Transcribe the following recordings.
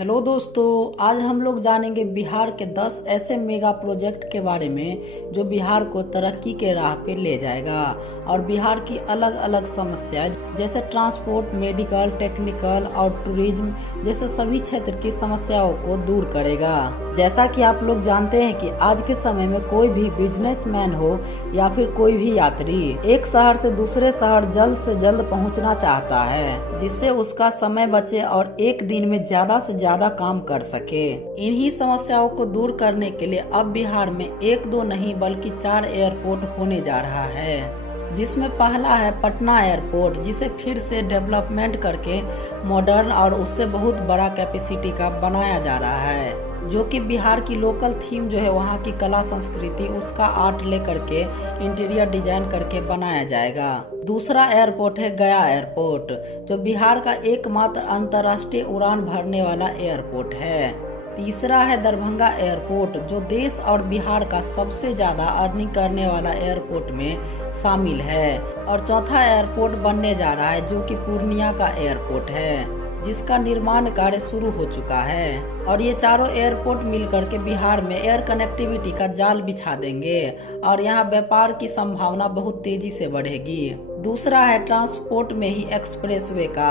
Hello दोस्तों, आज हम लोग जानेंगे बिहार के 10 ऐसे मेगा प्रोजेक्ट के बारे में जो बिहार को तरक्की के राह पे ले जाएगा और बिहार की अलग अलग समस्याएं जैसे ट्रांसपोर्ट, मेडिकल, टेक्निकल और टूरिज्म जैसे सभी क्षेत्र की समस्याओं को दूर करेगा। जैसा कि आप लोग जानते हैं कि आज के समय में कोई भी बिजनेसमैन हो या फिर कोई भी यात्री एक शहर से दूसरे शहर जल्द से जल्द पहुंचना चाहता है, जिससे उसका समय बचे और एक दिन में ज्यादा से ज्यादा काम कर सके। इन्हीं समस्याओं को दूर करने के लिए अब बिहार में एक दो नहीं बल्कि 4 एयरपोर्ट होने जा रहा है, जिसमें पहला है पटना एयरपोर्ट, जिसे फिर से डेवलपमेंट करके मॉडर्न और उससे बहुत बड़ा कैपेसिटी का बनाया जा रहा है, जो कि बिहार की लोकल थीम जो है वहाँ की कला संस्कृति उसका आर्ट लेकर के इंटीरियर डिजाइन करके बनाया जाएगा। दूसरा एयरपोर्ट है गया एयरपोर्ट, जो बिहार का एकमात्र अंतर्राष्ट्रीय उड़ान भरने वाला एयरपोर्ट है। तीसरा है दरभंगा एयरपोर्ट, जो देश और बिहार का सबसे ज्यादा अर्निंग करने वाला एयरपोर्ट में शामिल है। और चौथा एयरपोर्ट बनने जा रहा है, जो कि पूर्णिया का एयरपोर्ट है, जिसका निर्माण कार्य शुरू हो चुका है। और ये चारों एयरपोर्ट मिलकर के बिहार में एयर कनेक्टिविटी का जाल बिछा देंगे और यहाँ व्यापार की संभावना बहुत तेजी से बढ़ेगी। दूसरा है ट्रांसपोर्ट में ही एक्सप्रेसवे का।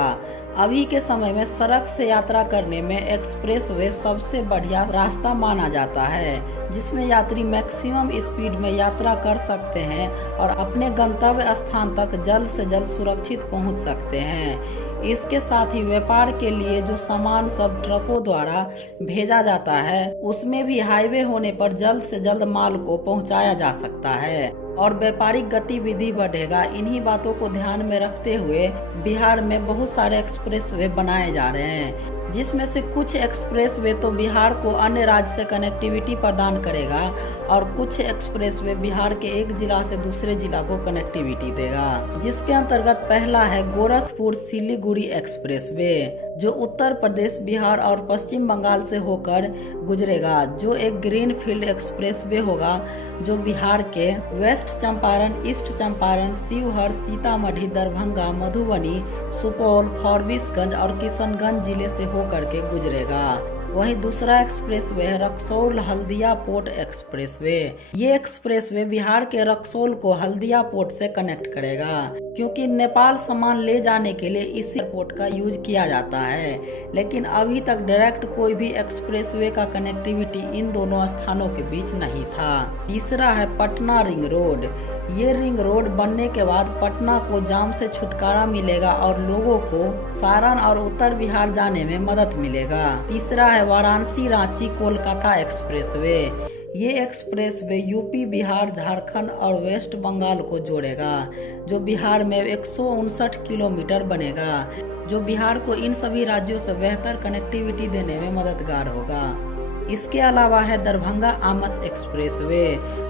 अभी के समय में सड़क से यात्रा करने में एक्सप्रेसवे सबसे बढ़िया रास्ता माना जाता है, जिसमें यात्री मैक्सिमम स्पीड में यात्रा कर सकते हैं और अपने गंतव्य स्थान तक जल्द से जल्द सुरक्षित पहुंच सकते हैं। इसके साथ ही व्यापार के लिए जो सामान सब ट्रकों द्वारा भेजा जाता है, उसमें भी हाईवे होने पर जल्द से जल्द माल को पहुंचाया जा सकता है और व्यापारिक गतिविधि बढ़ेगा। इन्हीं बातों को ध्यान में रखते हुए बिहार में बहुत सारे एक्सप्रेसवे बनाए जा रहे हैं, जिसमें से कुछ एक्सप्रेसवे तो बिहार को अन्य राज्य से कनेक्टिविटी प्रदान करेगा और कुछ एक्सप्रेसवे बिहार के एक जिला से दूसरे जिला को कनेक्टिविटी देगा, जिसके अंतर्गत पहला है गोरखपुर सिलीगुड़ी एक्सप्रेसवे, जो उत्तर प्रदेश, बिहार और पश्चिम बंगाल से होकर गुजरेगा, जो एक ग्रीन फील्ड एक्सप्रेसवे होगा, जो बिहार के वेस्ट चंपारण, ईस्ट चंपारण, शिवहर, सीतामढ़ी, दरभंगा, मधुबनी, सुपौल, फारबिसगंज और किशनगंज जिले से होकर के गुजरेगा। वहीं दूसरा एक्सप्रेसवे है रक्सौल हल्दिया पोर्ट एक्सप्रेसवे। ये एक्सप्रेसवे बिहार के रक्सौल को हल्दिया पोर्ट से कनेक्ट करेगा, क्योंकि नेपाल सामान ले जाने के लिए इसी पोर्ट का यूज किया जाता है, लेकिन अभी तक डायरेक्ट कोई भी एक्सप्रेसवे का कनेक्टिविटी इन दोनों स्थानों के बीच नहीं था। तीसरा है पटना रिंग रोड। ये रिंग रोड बनने के बाद पटना को जाम से छुटकारा मिलेगा और लोगों को सारण और उत्तर बिहार जाने में मदद मिलेगा। तीसरा है वाराणसी रांची कोलकाता एक्सप्रेसवे। ये एक्सप्रेसवे यूपी, बिहार, झारखंड और वेस्ट बंगाल को जोड़ेगा, जो बिहार में 159 किलोमीटर बनेगा, जो बिहार को इन सभी राज्यों से बेहतर कनेक्टिविटी देने में मददगार होगा। इसके अलावा है दरभंगा आमस एक्सप्रेसवे,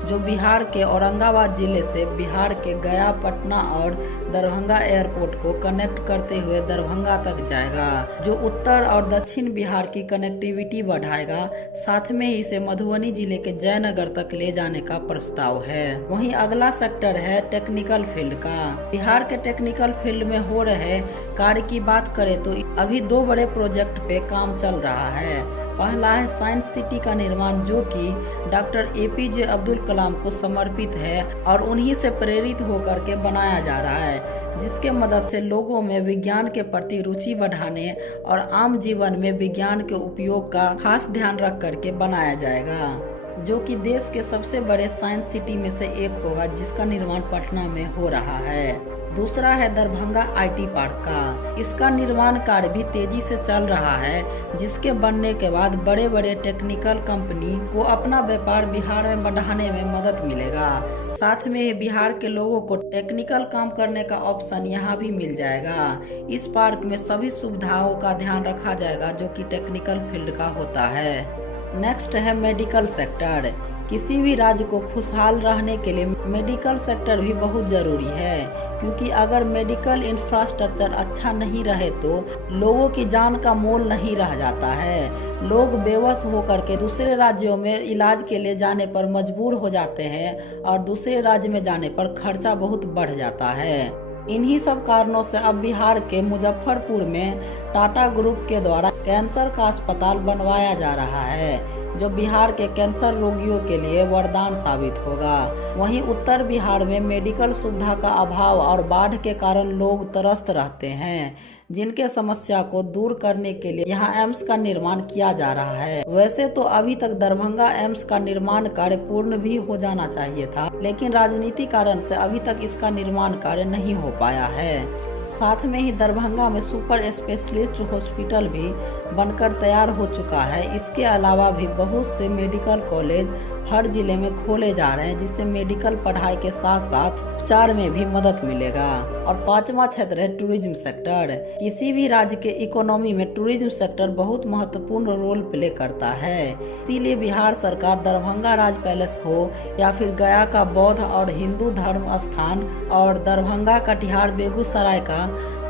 जो बिहार के औरंगाबाद जिले से बिहार के गया, पटना और दरभंगा एयरपोर्ट को कनेक्ट करते हुए दरभंगा तक जाएगा, जो उत्तर और दक्षिण बिहार की कनेक्टिविटी बढ़ाएगा। साथ में ही इसे मधुबनी जिले के जयनगर तक ले जाने का प्रस्ताव है। वहीं अगला सेक्टर है टेक्निकल फील्ड का। बिहार के टेक्निकल फील्ड में हो रहे कार्य की बात करें तो अभी 2 बड़े प्रोजेक्ट पे काम चल रहा है। पहला है साइंस सिटी का निर्माण, जो कि डॉक्टर APJ अब्दुल कलाम को समर्पित है और उन्हीं से प्रेरित होकर के बनाया जा रहा है, जिसके मदद से लोगों में विज्ञान के प्रति रुचि बढ़ाने और आम जीवन में विज्ञान के उपयोग का खास ध्यान रख करके बनाया जाएगा, जो कि देश के सबसे बड़े साइंस सिटी में से एक होगा, जिसका निर्माण पटना में हो रहा है। दूसरा है दरभंगा IT पार्क का। इसका निर्माण कार्य भी तेजी से चल रहा है, जिसके बनने के बाद बड़े बड़े टेक्निकल कंपनी को अपना व्यापार बिहार में बढ़ाने में मदद मिलेगा। साथ में ही बिहार के लोगों को टेक्निकल काम करने का ऑप्शन यहाँ भी मिल जाएगा। इस पार्क में सभी सुविधाओं का ध्यान रखा जाएगा, जो कि टेक्निकल फील्ड का होता है। नेक्स्ट है मेडिकल सेक्टर। किसी भी राज्य को खुशहाल रहने के लिए मेडिकल सेक्टर भी बहुत जरूरी है, क्योंकि अगर मेडिकल इंफ्रास्ट्रक्चर अच्छा नहीं रहे तो लोगों की जान का मोल नहीं रह जाता है। लोग बेबस होकर के दूसरे राज्यों में इलाज के लिए जाने पर मजबूर हो जाते हैं और दूसरे राज्य में जाने पर खर्चा बहुत बढ़ जाता है। इन्हीं सब कारणों से अब बिहार के मुजफ्फरपुर में टाटा ग्रुप के द्वारा कैंसर का अस्पताल बनवाया जा रहा है, जो बिहार के कैंसर रोगियों के लिए वरदान साबित होगा। वहीं उत्तर बिहार में मेडिकल सुविधा का अभाव और बाढ़ के कारण लोग त्रस्त रहते हैं, जिनके समस्या को दूर करने के लिए यहां एम्स का निर्माण किया जा रहा है। वैसे तो अभी तक दरभंगा एम्स का निर्माण कार्य पूर्ण भी हो जाना चाहिए था, लेकिन राजनीति कारण से अभी तक इसका निर्माण कार्य नहीं हो पाया है। साथ में ही दरभंगा में सुपर स्पेशलिस्ट हॉस्पिटल भी बनकर तैयार हो चुका है। इसके अलावा भी बहुत से मेडिकल कॉलेज हर जिले में खोले जा रहे हैं, जिससे मेडिकल पढ़ाई के साथ साथ उपचार में भी मदद मिलेगा। और पांचवा क्षेत्र है टूरिज्म सेक्टर। किसी भी राज्य के इकोनॉमी में टूरिज्म सेक्टर बहुत महत्वपूर्ण रोल प्ले करता है। इसीलिए बिहार सरकार दरभंगा राज पैलेस हो या फिर गया का बौद्ध और हिंदू धर्म स्थान और दरभंगा कटिहार बेगूसराय का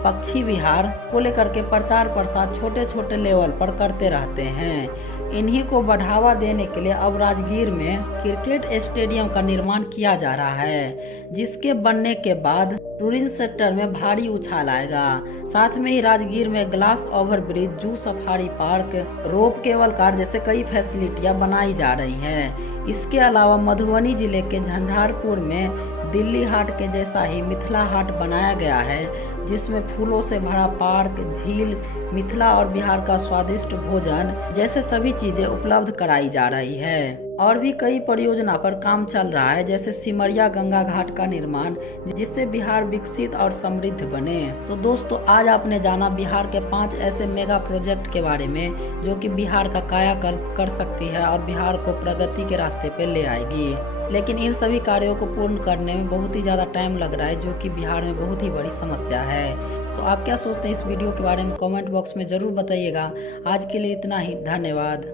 पक्षी विहार को लेकर के प्रचार प्रसार छोटे छोटे लेवल पर करते रहते हैं। इन्हीं को बढ़ावा देने के लिए अब राजगीर में क्रिकेट स्टेडियम का निर्माण किया जा रहा है, जिसके बनने के बाद टूरिज्म सेक्टर में भारी उछाल आएगा। साथ में ही राजगीर में glass over bridge, zoo safari park, rope cable car जैसे कई फैसिलिटियां बनाई जा रही हैं। इसके अलावा मधुबनी जिले के झंझारपुर में दिल्ली हाट के जैसा ही मिथिला हाट बनाया गया है, जिसमें फूलों से भरा पार्क, झील, मिथिला और बिहार का स्वादिष्ट भोजन जैसे सभी चीजें उपलब्ध कराई जा रही है। और भी कई परियोजना पर काम चल रहा है, जैसे सिमरिया गंगा घाट का निर्माण, जिससे बिहार विकसित और समृद्ध बने। तो दोस्तों, आज आपने जाना बिहार के 5 ऐसे मेगा प्रोजेक्ट के बारे में, जो कि बिहार का कायाकल्प कर सकती है और बिहार को प्रगति के रास्ते पे ले आएगी। लेकिन इन सभी कार्यों को पूर्ण करने में बहुत ही ज़्यादा टाइम लग रहा है, जो कि बिहार में बहुत ही बड़ी समस्या है। तो आप क्या सोचते हैं इस वीडियो के बारे में कमेंट बॉक्स में ज़रूर बताइएगा। आज के लिए इतना ही, धन्यवाद।